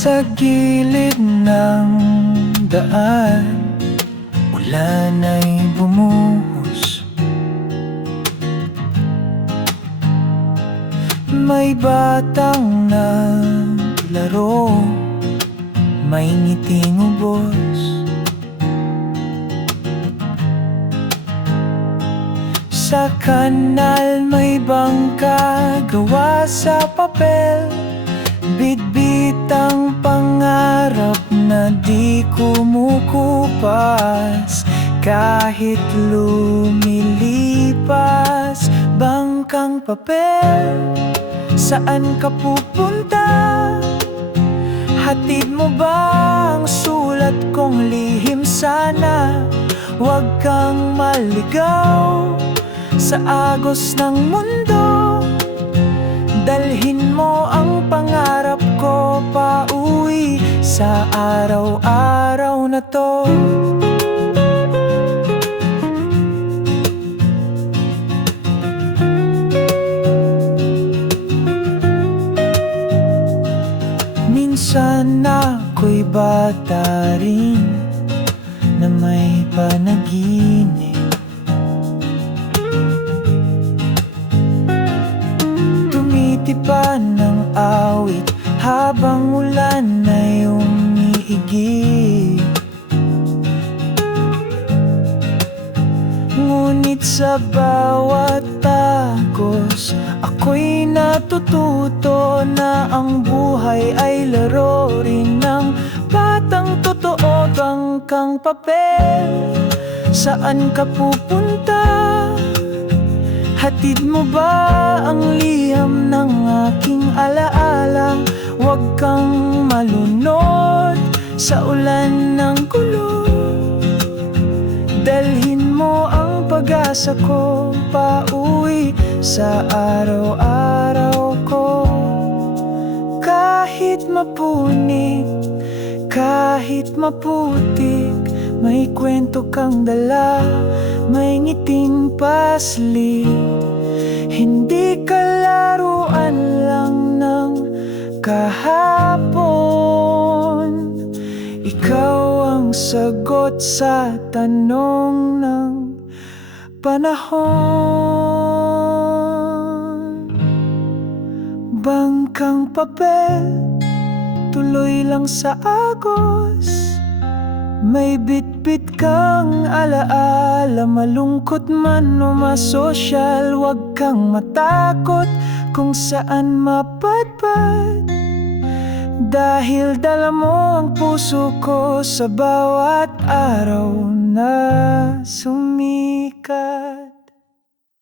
Sa gilid ng daan Ulan ay bumuhos. May batang naglaro May ngiting ubos. Sa kanal may bangka gawa sa papel Bitbitang kumukupas Kahit lumilipas Bangkang papel Saan ka pupunta? Hatid mo ba ang sulat kong lihim sana? Huwag kang maligaw sa agos ng mundo Dalhin mo ang pangarap ko pa sa araw-araw na to. Minsan ako'y bata rin na may panaginip. Tumitipan ng awit habang ulan ay umiigib Ngunit sa bawat tagos Ako'y natututo na ang buhay ay laro rin ng batang totoo Bangkang papel, saan ka pupunta? Hatid mo ba ang liham ng aking alaala? Huwag kang sa ulan ng gulo. Dalhin mo ang pag-asa ko pauwi sa araw-araw ko. Kahit mapunik, kahit maputik May kwento kang dala, may ngiting paslit Hindi ka laruan lang ng kahapon ang sagot sa tanong ng panahon. Bangkang papel, tuloy lang sa agos. May bitbit kang alaala Malungkot man o masosyal Huwag kang matakot kung saan mapadpad Dahil dala mo ang puso ko Sa bawat araw na sumikat